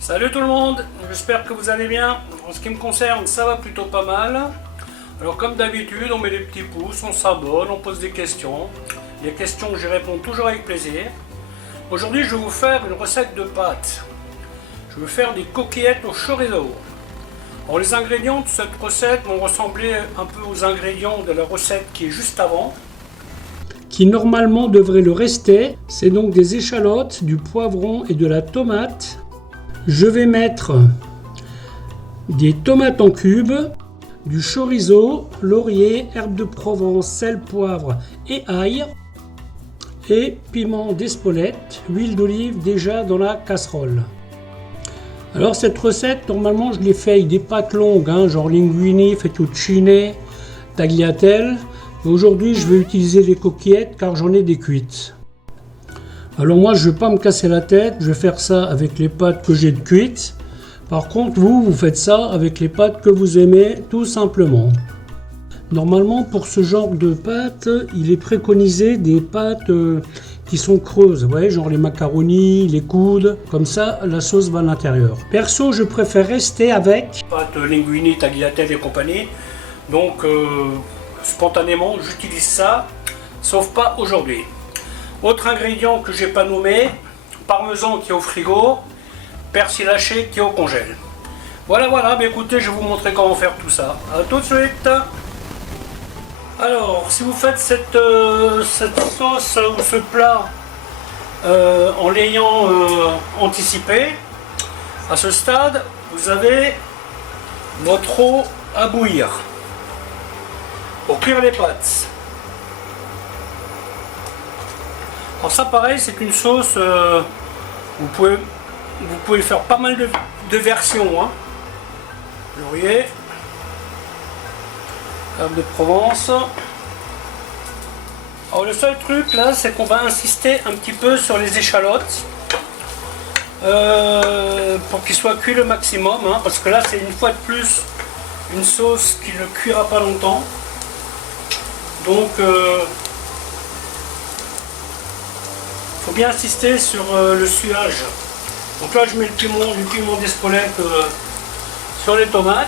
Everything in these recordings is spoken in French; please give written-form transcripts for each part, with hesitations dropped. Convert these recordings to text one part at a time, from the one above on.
Salut tout le monde, j'espère que vous allez bien. En ce qui me concerne, ça va plutôt pas mal. Alors comme d'habitude, on met des petits pouces, on s'abonne, on pose des questions. Les questions, j'y réponds toujours avec plaisir. Aujourd'hui, je vais vous faire une recette de pâtes. Je vais faire des coquillettes au chorizo. Alors les ingrédients de cette recette vont ressembler un peu aux ingrédients de la recette qui est juste avant. Qui normalement devrait le rester. C'est donc des échalotes, du poivron et de la tomate. Je vais mettre des tomates en cubes, du chorizo, laurier, herbes de Provence, sel, poivre et ail, et piment d'Espelette, huile d'olive déjà dans la casserole. Alors cette recette, normalement je l'ai fait avec des pâtes longues, genre linguine, fettuccine, tagliatelle. Aujourd'hui je vais utiliser les coquillettes car j'en ai des cuites. Alors moi je ne vais pas me casser la tête, je vais faire ça avec les pâtes que j'ai de cuites. Par contre vous faites ça avec les pâtes que vous aimez tout simplement. Normalement pour ce genre de pâtes, il est préconisé des pâtes qui sont creuses, vous voyez, genre les macaronis, les coudes, comme ça la sauce va à l'intérieur. Perso je préfère rester avec pâtes linguine, tagliatelle et compagnie, donc spontanément j'utilise ça, sauf pas aujourd'hui. Autre ingrédient que j'ai pas nommé, parmesan qui est au frigo, persil haché qui est au congèle. Voilà, mais écoutez, je vais vous montrer comment faire tout ça. A tout de suite. Alors, si vous faites cette sauce ou ce plat en l'ayant anticipé, à ce stade, vous avez votre eau à bouillir pour cuire les pâtes. Alors ça pareil, c'est une sauce, vous pouvez faire pas mal de versions. Hein. Laurier, herbe de Provence. Alors le seul truc là, c'est qu'on va insister un petit peu sur les échalotes pour qu'ils soient cuits le maximum. Hein, parce que là, c'est une fois de plus une sauce qui ne cuira pas longtemps. Donc faut bien insister sur le suage. Donc là je mets du piment d'Espelette sur les tomates.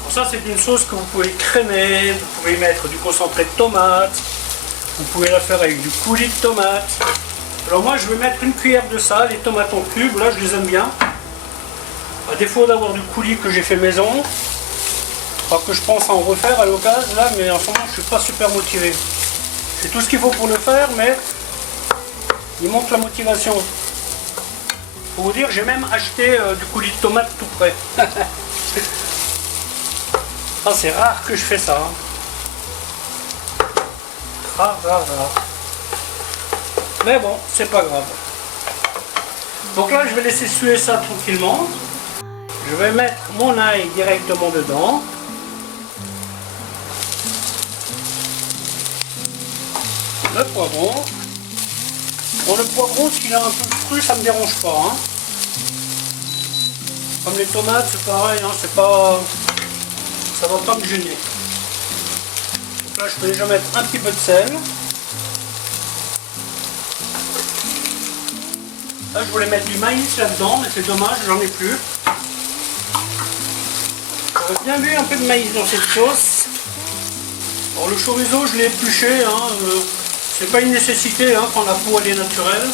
Alors ça c'est une sauce que vous pouvez crémer, vous pouvez mettre du concentré de tomate, vous pouvez la faire avec du coulis de tomate. Alors moi je vais mettre une cuillère de ça, les tomates en cubes, là je les aime bien. À défaut d'avoir du coulis que j'ai fait maison, alors que je pense à en refaire à l'occasion là, mais en ce moment je suis pas super motivé. C'est tout ce qu'il faut pour le faire, mais il manque la motivation. Pour vous dire, j'ai même acheté du coulis de tomate tout prêt. Ah, c'est rare que je fais ça. Hein. Rare. Mais bon, c'est pas grave. Donc là, je vais laisser suer ça tranquillement. Je vais mettre mon ail directement dedans. Le poivron. Bon, le poivron, s'il est un peu cru, ça me dérange pas. Hein. Comme les tomates, c'est pareil, hein, ça va pas me gêner. Donc là, je peux déjà mettre un petit peu de sel. Là, je voulais mettre du maïs là-dedans, mais c'est dommage, j'en ai plus. J'aurais bien vu un peu de maïs dans cette sauce. Alors, le chorizo, je l'ai épluché. Hein, c'est pas une nécessité hein, quand la peau elle est naturelle.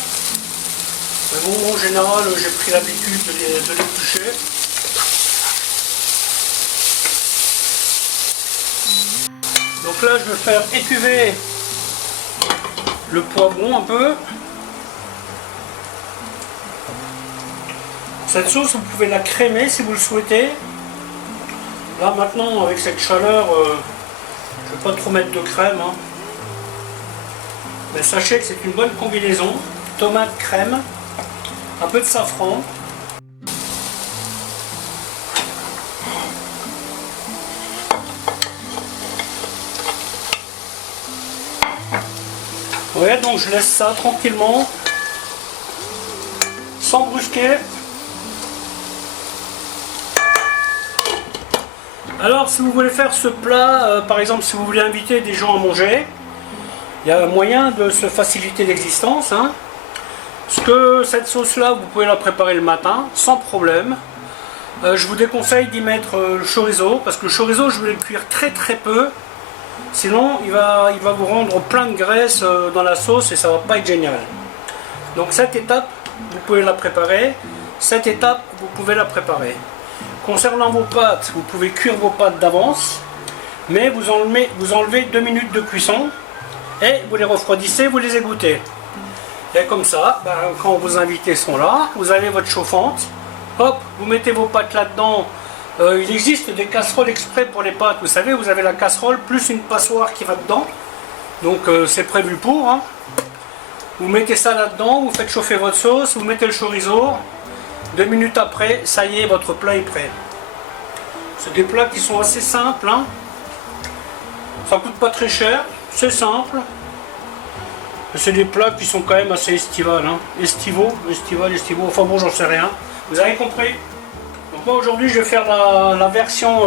Mais bon, en général, j'ai pris l'habitude de l'éplucher. Donc là, je vais faire écuver le poivron un peu. Cette sauce, vous pouvez la crémer si vous le souhaitez. Là, maintenant, avec cette chaleur, je ne vais pas trop mettre de crème. Hein. Mais sachez que c'est une bonne combinaison, tomate, crème, un peu de safran. Ouais, donc je laisse ça tranquillement, sans brusquer. Alors si vous voulez faire ce plat, par exemple si vous voulez inviter des gens à manger, il y a moyen de se faciliter l'existence. Hein. Parce que cette sauce là, vous pouvez la préparer le matin sans problème. Je vous déconseille d'y mettre le chorizo, parce que le chorizo je vais le cuire très peu. Sinon il va vous rendre plein de graisse dans la sauce et ça va pas être génial. Donc cette étape, vous pouvez la préparer. Cette étape, vous pouvez la préparer. Concernant vos pâtes, vous pouvez cuire vos pâtes d'avance, mais vous enlevez 2 minutes de cuisson et vous les refroidissez, vous les égouttez. Et comme ça, ben, quand vos invités sont là, vous avez votre chauffante, hop, vous mettez vos pâtes là-dedans. Il existe des casseroles exprès pour les pâtes, vous savez, vous avez la casserole plus une passoire qui va dedans, donc c'est prévu pour. Hein. Vous mettez ça là-dedans, vous faites chauffer votre sauce, vous mettez le chorizo. 2 minutes après, ça y est, votre plat est prêt. C'est des plats qui sont assez simples. Hein. Ça coûte pas très cher, c'est simple. C'est des plats qui sont quand même assez estivales. Hein. Estivaux, enfin bon, j'en sais rien. Vous avez compris? Donc moi aujourd'hui, je vais faire la version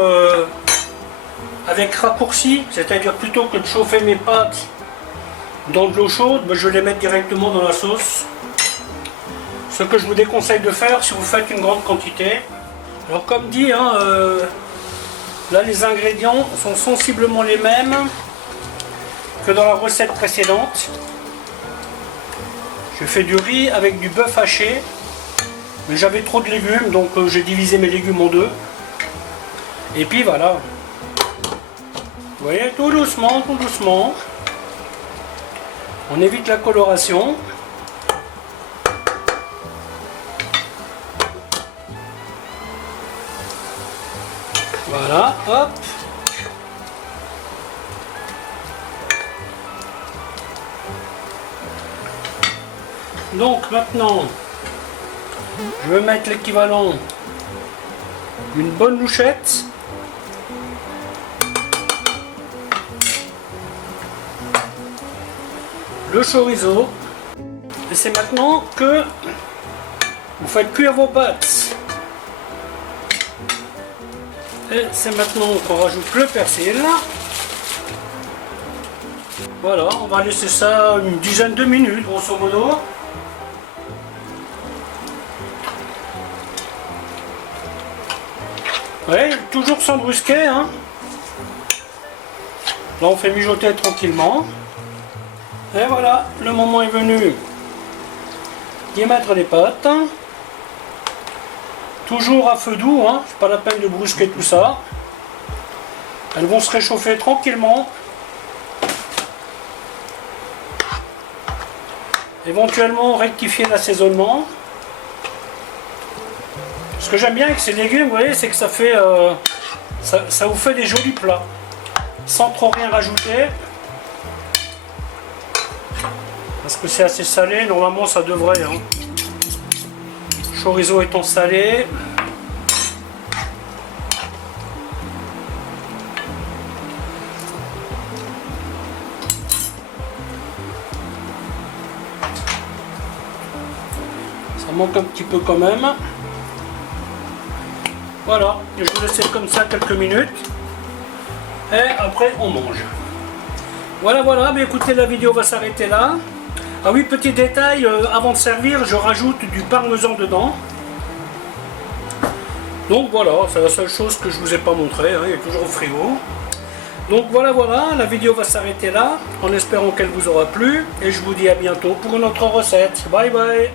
avec raccourci. C'est-à-dire plutôt que de chauffer mes pâtes dans de l'eau chaude, ben, je vais les mettre directement dans la sauce. Ce que je vous déconseille de faire si vous faites une grande quantité. Alors comme dit, hein, là les ingrédients sont sensiblement les mêmes que dans la recette précédente. J'ai fait du riz avec du bœuf haché, mais j'avais trop de légumes, donc j'ai divisé mes légumes en deux. Et puis voilà. Vous voyez, tout doucement, tout doucement. On évite la coloration. Voilà, hop. Donc maintenant, je vais mettre l'équivalent d'une bonne louchette. Le chorizo. Et c'est maintenant que vous faites cuire vos pâtes. Et c'est maintenant qu'on rajoute le persil. Voilà, on va laisser ça une dizaine de minutes, grosso modo. Ouais, toujours sans brusquer. Hein. Là, on fait mijoter tranquillement. Et voilà, le moment est venu d'y mettre les pâtes. Toujours à feu doux, hein, c'est pas la peine de brusquer tout ça. Elles vont se réchauffer tranquillement. Éventuellement rectifier l'assaisonnement. Ce que j'aime bien avec ces légumes, vous voyez, c'est que ça fait ça vous fait des jolis plats. Sans trop rien rajouter. Parce que c'est assez salé, normalement ça devrait. Hein. Chorizo étant salé. Ça manque un petit peu quand même. Voilà, je vais laisser comme ça quelques minutes. Et après on mange. Voilà, mais écoutez, la vidéo va s'arrêter là. Ah oui, petit détail, avant de servir, je rajoute du parmesan dedans. Donc voilà, c'est la seule chose que je vous ai pas montré, hein, il est toujours au frigo. Donc voilà, la vidéo va s'arrêter là, en espérant qu'elle vous aura plu. Et je vous dis à bientôt pour une autre recette. Bye bye.